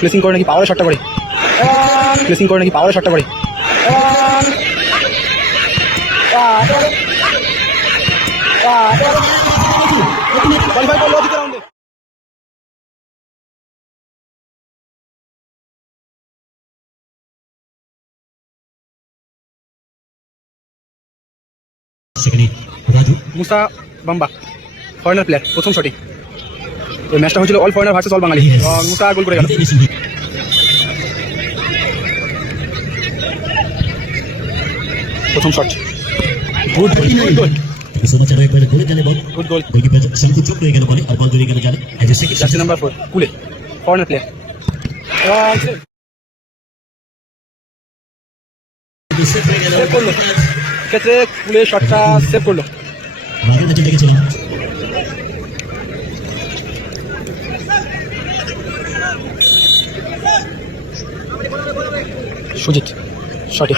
Placing করে নাকি পাওয়ারে শটটা করে মুসা বাম্বা ফরেনার প্লেয়ার প্রথম শটে। এই ম্যাচটা হয়েছিল অল ফরেনার ভার্সেস অল বাঙালি। মুসা গোল করে গেল। প্রথম শট গুড গোল। জার্সি নাম্বার 4 কুলে ফরেনার প্লেয়ার। ক্ষেত্রে কুলে শটটা সেভ করলো। সুজিত শটে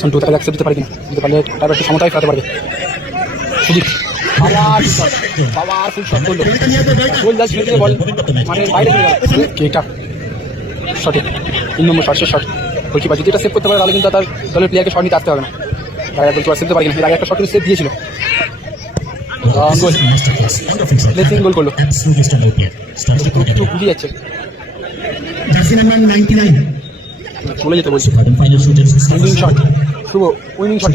সন্টু তাকে অ্যাকসেপ্ট দিতে পারে কিনা, দিতে পারলে তার একটু সমতায় ফেরাতে পারবে। সুজিত পাওয়ারফুল শট করলো। গোল জাস্ট ফিরে বল মানে বাইরে চলে গেল। কেটা শটে 3 নম্বর শট, শেষ শট। গোলকিপার যদি এটা সেভ করতে পারে তাহলে কিন্তু তার দলের প্লেয়ারকে শট নিতে আসতে হবে না। তার গোলকিপার সেভ দিতে পারে কিনা, এর আগে একটা শট কিন্তু সেভ দিয়েছিল। গোল প্লেসিং গোল করলো। একটু ঘুরে যাচ্ছে, চলে যেতে বলছি। উইনিং শট, শুভ উইনিং শট।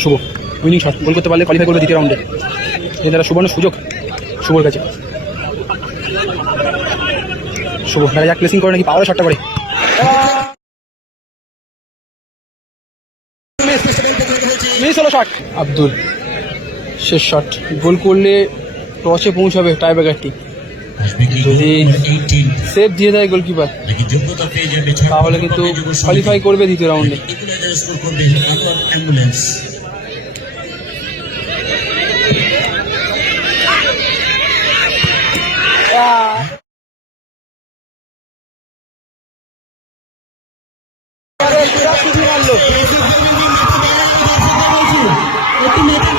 শুভ উইনিং শট, গোল করতে পারলে কোয়ালিফাই করবে দ্বিতীয় রাউন্ডে। এছাড়া সুবর্ণ সুযোগ শুভর কাছে। শুভ দেখা যাক প্লেসিং করে নাকি পাওয়ারে শটটা করে। মিস হলো শট। আব্দুল শেষ শট, গোল করলে টসে পৌঁছাবে টাই ব্রেকারটি। যদি সেভ দিয়ে দেয় গোলকিপার তাহলে কিন্তু কোয়ালিফাই করবে দ্বিতীয় রাউন্ডে।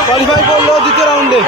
কোয়ালিফাই করলো দ্বিতীয় রাউন্ডে।